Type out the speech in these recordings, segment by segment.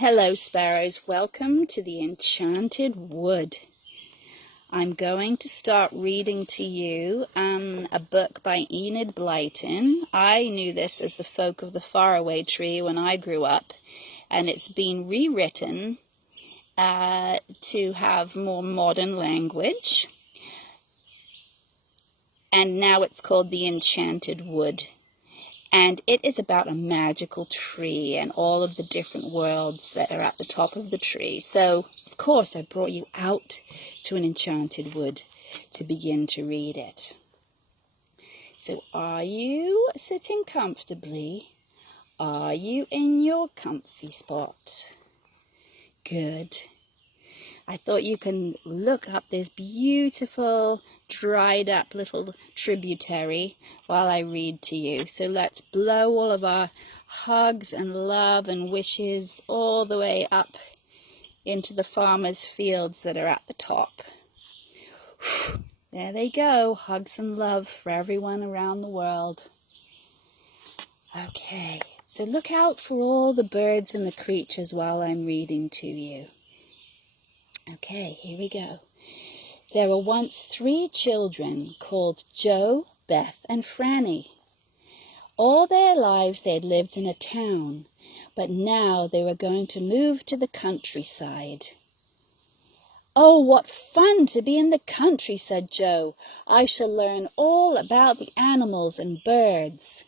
Hello sparrows, welcome to the Enchanted Wood. I'm going to start reading to you a book by Enid Blyton. I knew this as The Folk of the Faraway Tree when I grew up, and it's been rewritten to have more modern language, and now it's called The Enchanted Wood. And it is about a magical tree and all of the different worlds that are at the top of the tree. So, of course, I brought you out to an enchanted wood to begin to read it. So, are you sitting comfortably? Are you in your comfy spot? Good. I thought you can look up this beautiful, dried up little tributary while I read to you. So let's blow all of our hugs and love and wishes all the way up into the farmers' fields that are at the top. There they go, hugs and love for everyone around the world. Okay, so look out for all the birds and the creatures while I'm reading to you. Okay, here we go. There were once 3 children called Joe, Beth, and Franny. All their lives they had lived in a town, but now they were going to move to the countryside. "Oh, what fun to be in the country," said Joe. "I shall learn all about the animals and birds.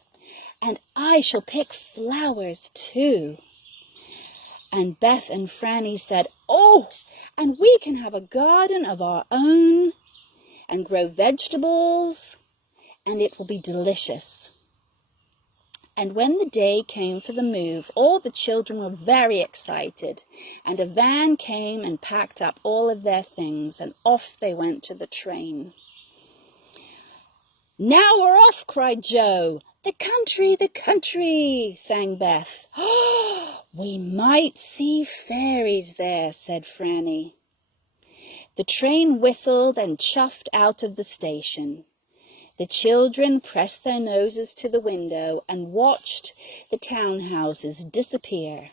And I shall pick flowers too." And Beth and Franny said, "Oh, and we can have a garden of our own and grow vegetables, and it will be delicious." And when the day came for the move, all the children were very excited, and a van came and packed up all of their things, and off they went to the train. "Now we're off," cried Joe. "The country," sang Beth. "Oh, we might see fairies there," said Franny. The train whistled and chuffed out of the station. The children pressed their noses to the window and watched the townhouses disappear.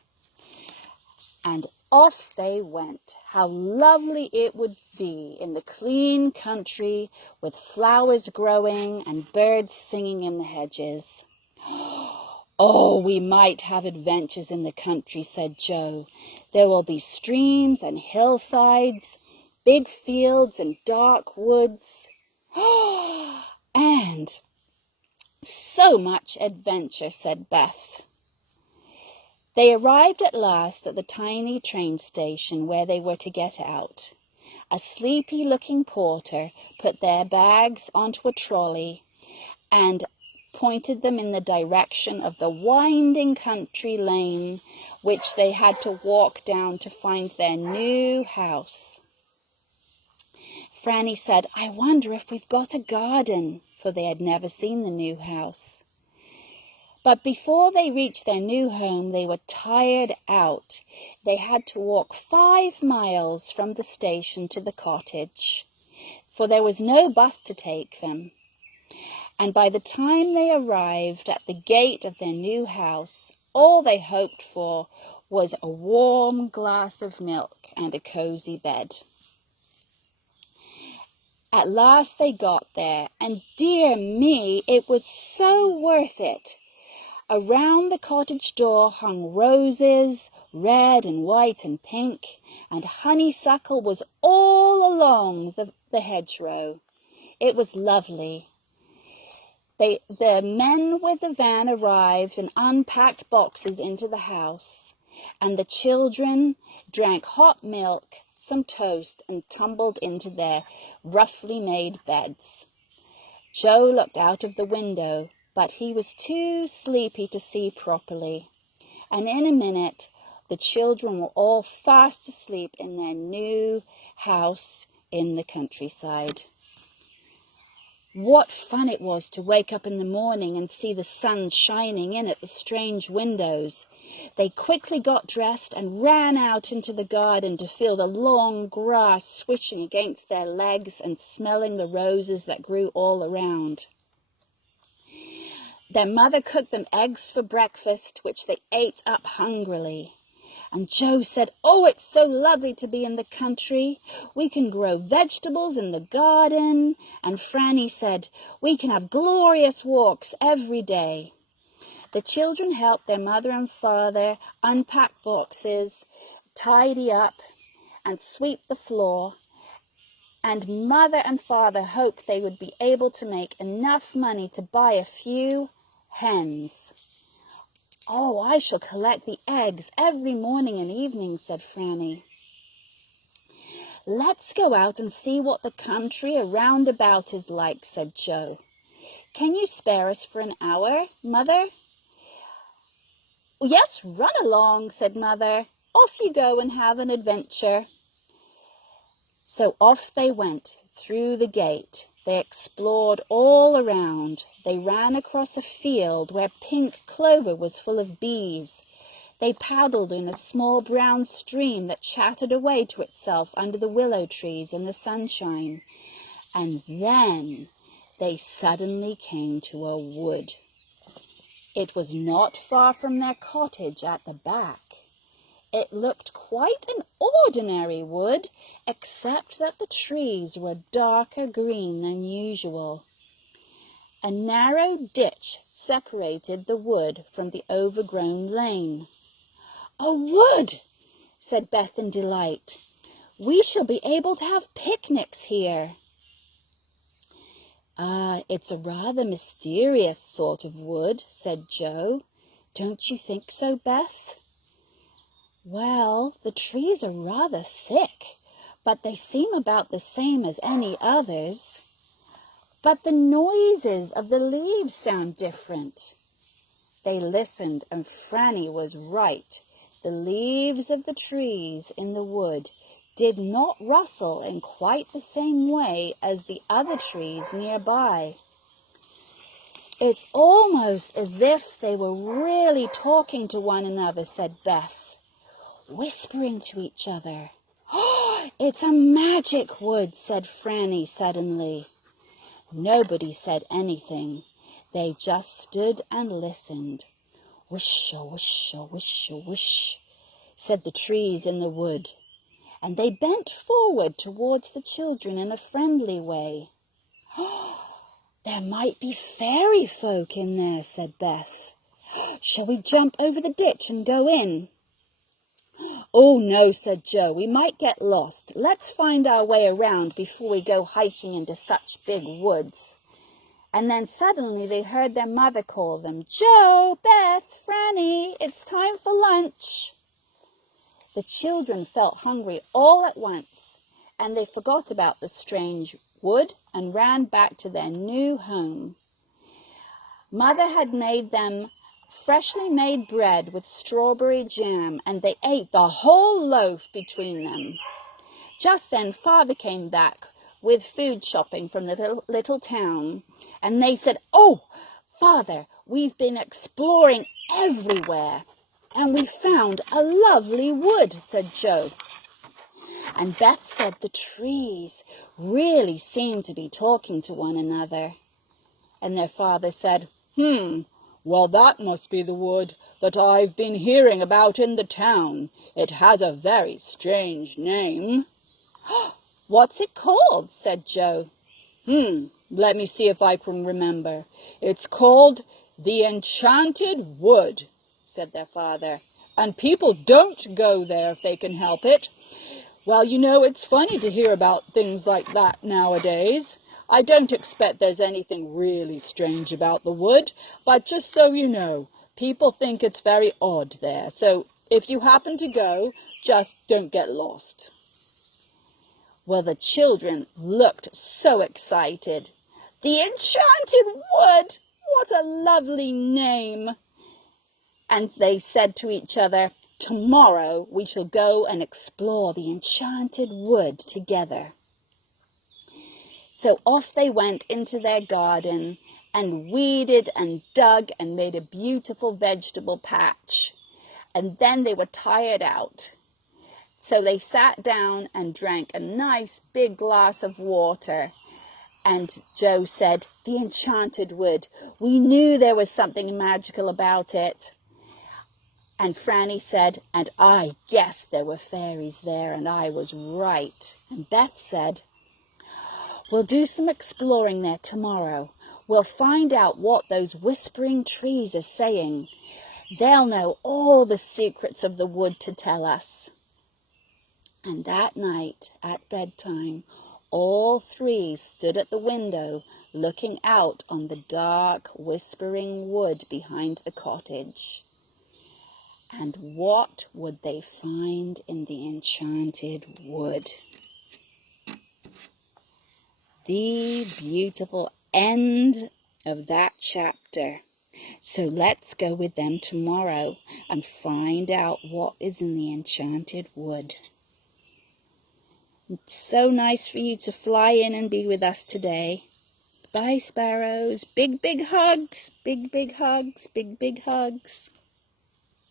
And off they went. How lovely it would be in the clean country with flowers growing and birds singing in the hedges. "Oh, we might have adventures in the country," said Joe. "There will be streams and hillsides, big fields and dark woods. And so much adventure," said Beth. They arrived at last at the tiny train station where they were to get out. A sleepy-looking porter put their bags onto a trolley and pointed them in the direction of the winding country lane which they had to walk down to find their new house. Franny said, "I wonder if we've got a garden," for they had never seen the new house. But before they reached their new home, they were tired out. They had to walk 5 miles from the station to the cottage, for there was no bus to take them. And by the time they arrived at the gate of their new house, all they hoped for was a warm glass of milk and a cozy bed. At last they got there, and dear me, it was so worth it. Around the cottage door hung roses, red and white and pink, and honeysuckle was all along the hedgerow. It was lovely. The men with the van arrived and unpacked boxes into the house, and the children drank hot milk, some toast, and tumbled into their roughly made beds. Joe looked out of the window, but he was too sleepy to see properly, and in a minute the children were all fast asleep in their new house in the countryside. What fun it was to wake up in the morning and see the sun shining in at the strange windows. They quickly got dressed and ran out into the garden to feel the long grass swishing against their legs and smelling the roses that grew all around. Their mother cooked them eggs for breakfast, which they ate up hungrily. And Joe said, "Oh, it's so lovely to be in the country. We can grow vegetables in the garden." And Franny said, "We can have glorious walks every day." The children helped their mother and father unpack boxes, tidy up, and sweep the floor. And mother and father hoped they would be able to make enough money to buy a few hens. "Oh, I shall collect the eggs every morning and evening," said Franny. "Let's go out and see what the country around about is like," said Joe. "Can you spare us for an hour, Mother?" "Yes, run along," said Mother. "Off you go and have an adventure." So off they went through the gate. They explored all around. They ran across a field where pink clover was full of bees. They paddled in a small brown stream that chattered away to itself under the willow trees in the sunshine. And then they suddenly came to a wood. It was not far from their cottage at the back. It looked quite an ordinary wood, except that the trees were darker green than usual. A narrow ditch separated the wood from the overgrown lane. "A wood!" said Beth in delight. "We shall be able to have picnics here." It's a rather mysterious sort of wood," said Joe. "Don't you think so, Beth?" "Well, the trees are rather thick, but they seem about the same as any others. But the noises of the leaves sound different." They listened, and Franny was right. The leaves of the trees in the wood did not rustle in quite the same way as the other trees nearby. "It's almost as if they were really talking to one another," said Beth, "whispering to each other." "Oh, it's a magic wood," said Franny suddenly. Nobody said anything. They just stood and listened. "Wish-a, wish-a, wish-a, wish," said the trees in the wood, and they bent forward towards the children in a friendly way. "Oh, there might be fairy folk in there," said Beth. "Shall we jump over the ditch and go in?" "Oh, no," said Joe. "We might get lost. Let's find our way around before we go hiking into such big woods." And then suddenly they heard their mother call them, "Joe, Beth, Franny, it's time for lunch." The children felt hungry all at once, and they forgot about the strange wood and ran back to their new home. Mother had made them freshly made bread with strawberry jam, and they ate the whole loaf between them. Just then Father came back with food shopping from the little town, and they said, "Oh, Father, we've been exploring everywhere, and we found a lovely wood," said Joe. And Beth said the trees really seemed to be talking to one another. And their father said, "Well, that must be the wood that I've been hearing about in the town. It has a very strange name." "What's it called?" said Joe. Let me see if I can remember. It's called the Enchanted Wood," said their father. "And people don't go there if they can help it. Well, you know, it's funny to hear about things like that nowadays. I don't expect there's anything really strange about the wood, but just so you know, people think it's very odd there. So if you happen to go, just don't get lost." Well, the children looked so excited. "The Enchanted Wood! What a lovely name!" And they said to each other, "Tomorrow we shall go and explore the Enchanted Wood together." So off they went into their garden and weeded and dug and made a beautiful vegetable patch. And then they were tired out. So they sat down and drank a nice big glass of water. And Joe said, "The Enchanted Wood, we knew there was something magical about it." And Franny said, and I guessed there were fairies there, and I was right. And Beth said, we'll do some exploring there tomorrow. We'll find out what those whispering trees are saying. They'll know all the secrets of the wood to tell us. And that night, at bedtime, all three stood at the window, looking out on the dark, whispering wood behind the cottage. And what would they find in the enchanted wood? The beautiful end of that chapter. So let's go with them tomorrow and find out what is in the enchanted wood. It's so nice for you to fly in and be with us today. Bye, sparrows. Big, big hugs. Big, big hugs. Big, big hugs.